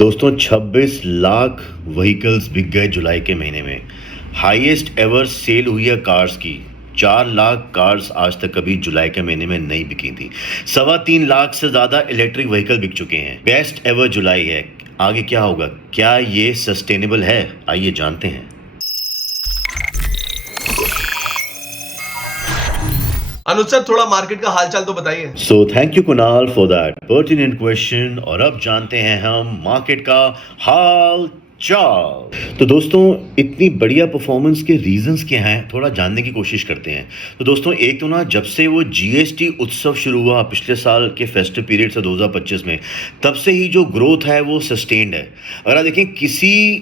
दोस्तों 26 लाख व्हीकल्स बिक गए जुलाई के महीने में। हाईएस्ट एवर सेल हुई है कार्स की। 4 लाख कार्स आज तक कभी जुलाई के महीने में नहीं बिकी थी। 3.25 लाख से ज्यादा इलेक्ट्रिक व्हीकल बिक चुके हैं। बेस्ट एवर जुलाई है। आगे क्या होगा, क्या ये सस्टेनेबल है? आइए जानते हैं। अनुज सर, थोड़ा मार्केट का हालचाल तो बताइए। So thank you Kunal for that pertinent question. और अब जानते हैं हम मार्केट का हाल चाल। तो दोस्तों, इतनी बढ़िया परफॉर्मेंस के रीजंस क्या हैं, थोड़ा जानने की कोशिश करते हैं। तो दोस्तों, एक तो ना, जब से वो जीएसटी उत्सव शुरू हुआ पिछले साल के फेस्टिव पीरियड से 2025 में, तब से ही जो ग्रोथ है वो सस्टेन्ड है। अगर आप देखें, किसी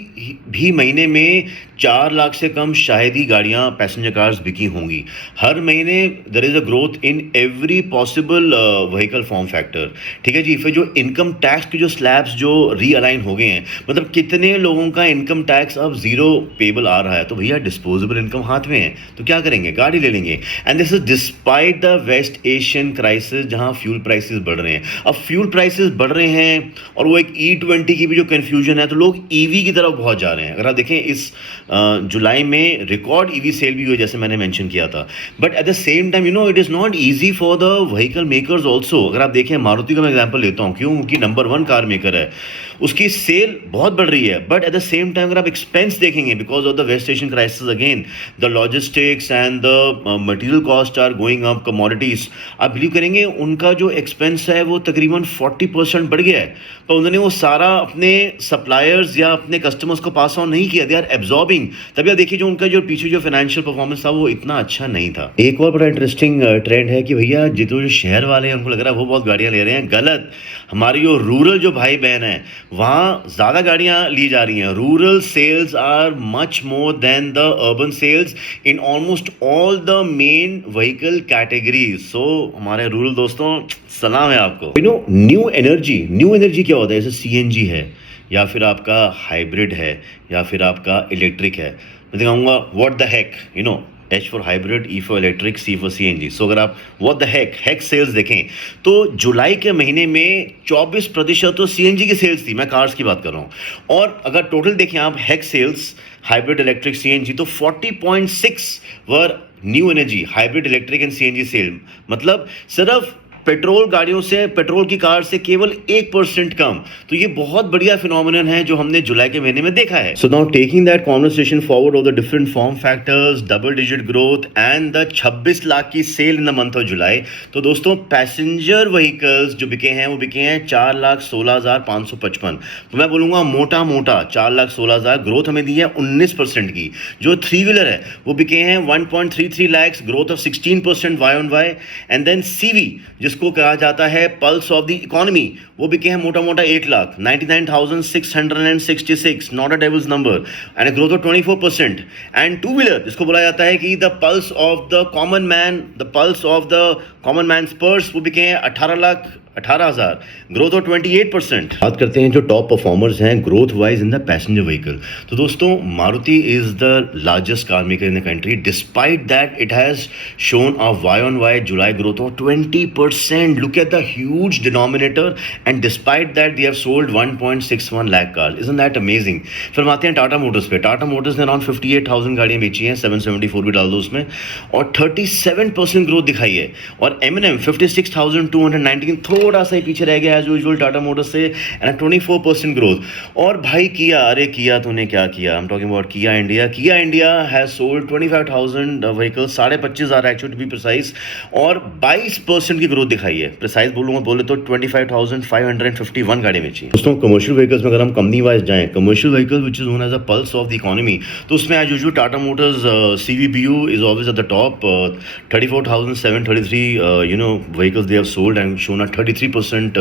भी महीने में 4 लाख से कम शायद ही गाड़ियां, पैसेंजर कार्स बिकी होंगी। हर महीने there is a growth in every possible vehicle form factor. ठीक है जी। फिर जो इनकम टैक्स के जो स्लैब्स जो रीअलाइन हो गए हैं, मतलब कितने लोगों का इनकम टैक्स अब जीरो पेबल आ रहा है, तो भैया डिस्पोजेबल इनकम हाथ में है, तो क्या करेंगे? गाड़ी ले लेंगे। And this is despite the west Asian crisis, जहां फ्यूल प्राइसेस बढ़ रहे हैं। अब फ्यूल प्राइसेस बढ़ रहे हैं और वो एक E20 की भी जो कंफ्यूजन है, तो लोग ईवी की तरफ बहुत जा रहे हैं। अगर आप देखें, इस जुलाई में रिकॉर्ड ईवी सेल भी हुई, जैसे मैंने मेंशन किया था। But at the same time it is not easy for the vehicle makers also. अगर आप देखें, मारुति का मैं एग्जांपल लेता हूं, क्यों? क्योंकि नंबर 1 कार मेकर है, उसकी सेल बहुत बढ़ रही है। But at the same time अगर आप एक्सपेंस देखेंगे, because of the west Asian crisis again, the logistics and the material cost are going up, commodities, आप बिलीव करेंगे उनका जो एक्सपेंस है वो तकरीबन 40% बढ़ गया है। पर उन्होंने वो सारा अपने सप्लायर्स या अपने कस्टमर्स को पास ऑन नहीं किया, दे आर एब्जॉर्बिंग। तभी आप देखिए, जो उनका जो पीछे जो फाइनेंशियल परफॉर्मेंस था वो इतना अच्छा नहीं था। एक और बड़ा इंटरेस्टिंग ट्रेंड है कि भैया जितने जो शहर वाले हैं, उनको लग रहा है वो बहुत गाड़ियां ले रहे हैं। गलत। हमारी जो रूरल जो भाई बहन है, वहां ज्यादा गाड़ियां ली जा रही हैं। Rural sales are much more than the urban sales in almost all the main vehicle categories. So हमारे रूरल दोस्तों, सलाम है आपको। न्यू एनर्जी क्या होता है? जैसे सीएनजी है, या फिर आपका हाइब्रिड है, या फिर आपका इलेक्ट्रिक है। मैं कहूँगा what the heck, H for hybrid, E for electric, C for CNG। सो अगर आप व्हाट द हेक सेल्स देखें, तो जुलाई के महीने में 24% तो CNG की सेल्स थी। मैं कार्स की बात कर रहा हूँ। और अगर टोटल देखें आप हेक सेल्स, हाइब्रिड, इलेक्ट्रिक, CNG, तो 40.6 were new energy, hybrid, electric and CNG sale. मतलब सिर्फ पेट्रोल गाड़ियों से, पेट्रोल की कार से केवल 1% कम। तो ये बहुत बढ़िया फिनोमिनन है जो हमने जुलाई के महीने में देखा है। So now taking that conversation forward of the different form factors, double digit growth and the 26 lakh की sale in the month of July, तो दोस्तों पैसेंजर व्हीकल्स जो बिके हैं वो बिके हैं 4,16,555। तो मैं बोलूंगा मोटा 4,16,000। ग्रोथ हमें दी है 19% की। जो 3 व्हीलर है वो बिके हैं 1.33 lakh, growth of 16% Y on Y. And then CV, जिसको कहा जाता है पल्स ऑफ द इकोनॉमी, वो बिके हैं मोटा 1 lakh, 99,666, not a devils number, and a growth of 24%। And 2 wheeler, जिसको बोला जाता है कि the pulse of the common man, the pulse of the common man purse, वो बिके हैं 18,18,000, ग्रोथ ऑफ 28%। बात करते हैं जो टॉप परफॉर्मर्स हैं growth wise in the passenger vehicle. तो दोस्तों, Maruti is the largest car maker in the country. Despite that it has shown a Y on Y July growth of 20%. Look at the huge denominator, and despite that they have sold 1.61 lakh cars. Isn't that amazing? फिर आते हैं Tata Motors पे। Tata Motors ने around 58,000 गाड़ियां बेची हैं, 774 भी डाल दो उसमें, और 37% ग्रोथ दिखाई है। और M&M 56,219, थोड़ा सा ही पीछे रह गया एज यूजुअल टाटा मोटर्स से, एंड 24% ग्रोथ। और भाई किया, अरे किया तूने क्या किया? I am talking about Kia India. Kia India has sold 25,000 vehicles, 25,500 actually to be precise, और 22% की ग्रोथ दिखाई है। प्रिसाइज बोले तो 25,551 गाड़ी बेची। दोस्तों, कमर्शियल व्हीकल्स में अगर हम कंपनी वाइज जाएं, commercial vehicle which is known as the pulse of the economy, तो उसमें as usual Tata motors CVBU is always at the top. 34,733 vehicles they have sold and shown a 33%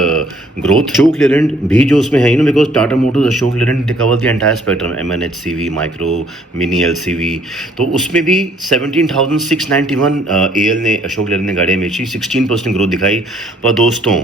growth. Ashok Leyland भी जो उसमें है, because Tata motors Ashok Leyland cover the entire spectrum, MNHCV, micro, mini LCV, तो उसमें भी 17,691 AL ने, अशोक लेलैंड ने गाड़ियां बेची, 16% ग्रोथ दिखाई। पर दोस्तों,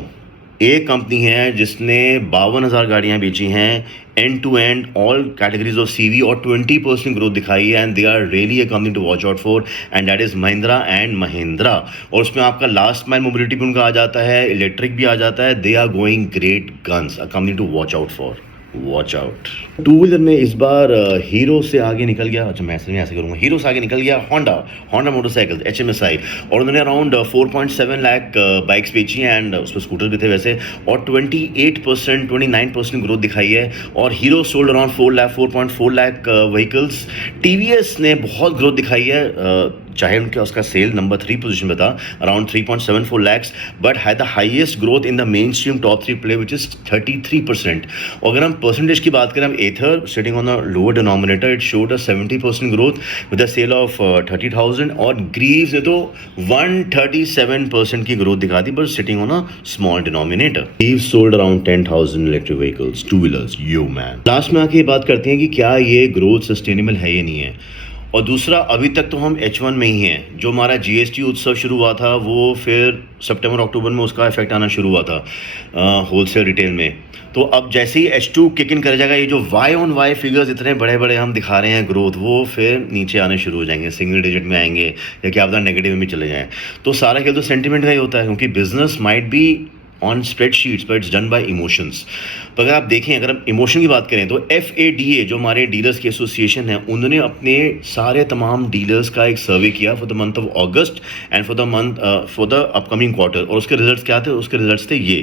एक कंपनी है जिसने 52,000 गाड़ियां बेची हैं, end to end all categories of CV, और 20% ग्रोथ दिखाई है। And they are really a company to watch out for, and that is Mahindra and Mahindra. और उसमें आपका लास्ट माइल मोबिलिटी भी उनका आ जाता है, इलेक्ट्रिक भी आ जाता है। They are going great guns, a company to watch out for. Watch out. Two wheeler में इस बार हीरो से आगे निकल गया, अच्छा मैं ऐसे करूंगा, हीरो से आगे निकल गया होंडा मोटरसाइकिल HMSI, और उन्होंने अराउंड 4.7 लाख बाइक्स बेची हैं एंड उस पर स्कूटर भी थे वैसे, और 29% ग्रोथ दिखाई है। और hero sold around 4.4 lakh vehicles. TVS ने बहुत ग्रोथ दिखाई है, चाहे उनका उसका सेल नंबर 3 पोजीशन पे था around 3.74 lakhs, but had the highest growth in the mainstream top 3 play which is 33%। और अगर हम परसेंटेज की बात करें, हम Ather sitting on the lower denominator, it showed a 70% growth with the sale of 30,000, और ग्रीव्स ने तो 137% की ग्रोथ दिखा दी but sitting on a small denominator. Greaves sold around 10,000 electric vehicles, two wheelers, yo man. Last में आके ये बात करते हैं कि क्या ये ग्रोथ सस्टेनेबल है या नहीं है। और दूसरा, अभी तक तो हम H1 में ही हैं। जो हमारा GST उत्सव शुरू हुआ था वो फिर सितंबर अक्टूबर में उसका इफेक्ट आना शुरू हुआ था होलसेल रिटेल में। तो अब जैसे ही H2 किक इन कर जाएगा, ये जो वाई ऑन वाई फिगर्स इतने बड़े बड़े हम दिखा रहे हैं ग्रोथ, वो फिर नीचे आने शुरू हो जाएंगे, सिंगल डिजिट में आएंगे या क्या पता नेगेटिव में चले जाएं। तो सारा खेल तो सेंटिमेंट का ही होता है, क्योंकि business might be on spreadsheets but it's done by emotions. तो अगर आप देखें, अगर हम इमोशन की बात करें तो FADA जो हमारे डीलर्स की एसोसिएशन है, उन्होंने अपने सारे तमाम डीलर्स का एक सर्वे किया for the month of August and for the upcoming quarter, और उसके रिजल्ट्स क्या थे? उसके रिजल्ट्स थे ये: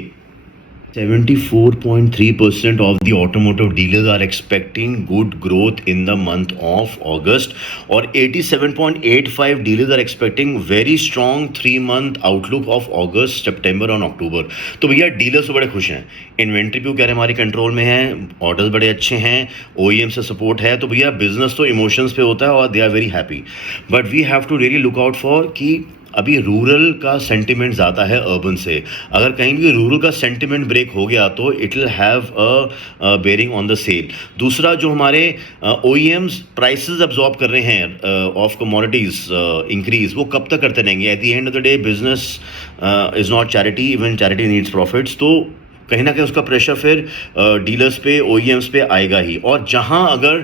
74.3% of the automotive dealers are expecting good growth in the month of August, और 87.85 dealers are expecting very strong 3-month outlook of August, September और October। तो भैया डीलर्स तो बड़े खुश हैं, इन्वेंट्री भी कह रहे हमारे कंट्रोल में है, ऑर्डर्स बड़े अच्छे हैं, OEM से सपोर्ट है। तो भैया बिजनेस तो इमोशंस पे होता है और they are very happy, but we have to really look out for कि अभी रूरल का सेंटिमेंट ज़्यादा है अर्बन से। अगर कहीं भी रूरल का सेंटिमेंट ब्रेक हो गया तो it will have a bearing on the sale. दूसरा, जो हमारे OEMs प्राइसेस अब्जॉर्ब कर रहे हैं ऑफ कमोडिटीज इंक्रीज, वो कब तक करते रहेंगे? At the end of the day business is not charity, even charity needs profits. तो कहीं ना कहीं उसका प्रेशर फिर डीलर्स पे, OEMs पे आएगा ही। और जहां अगर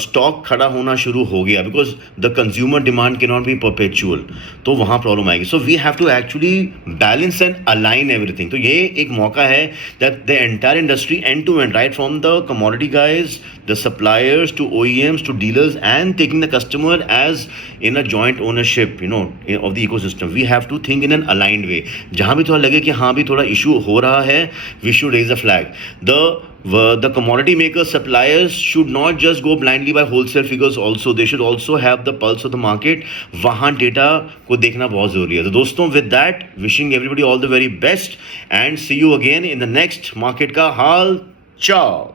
स्टॉक खड़ा होना शुरू हो गया, because the consumer demand can not be perpetual, तो वहाँ प्रॉब्लम आएगी। So we have to actually balance and align everything. तो ये एक मौका है that the entire industry end to end, right from the commodity guys, the suppliers to OEMs to dealers, and taking the customer as in a joint ownership, of the ecosystem. We have to think in an aligned way. जहाँ भी थोड़ा लगे कि हाँ भी थोड़ा issue हो रहा है, we should raise a flag. The commodity makers, suppliers should not just go blindly by wholesale figures also. They should also have the pulse of the market. वहाँ डेटा को देखना बहुत ज़रूरी है। तो दोस्तों, with that, wishing everybody all the very best and see you again in the next market का हाल चाल।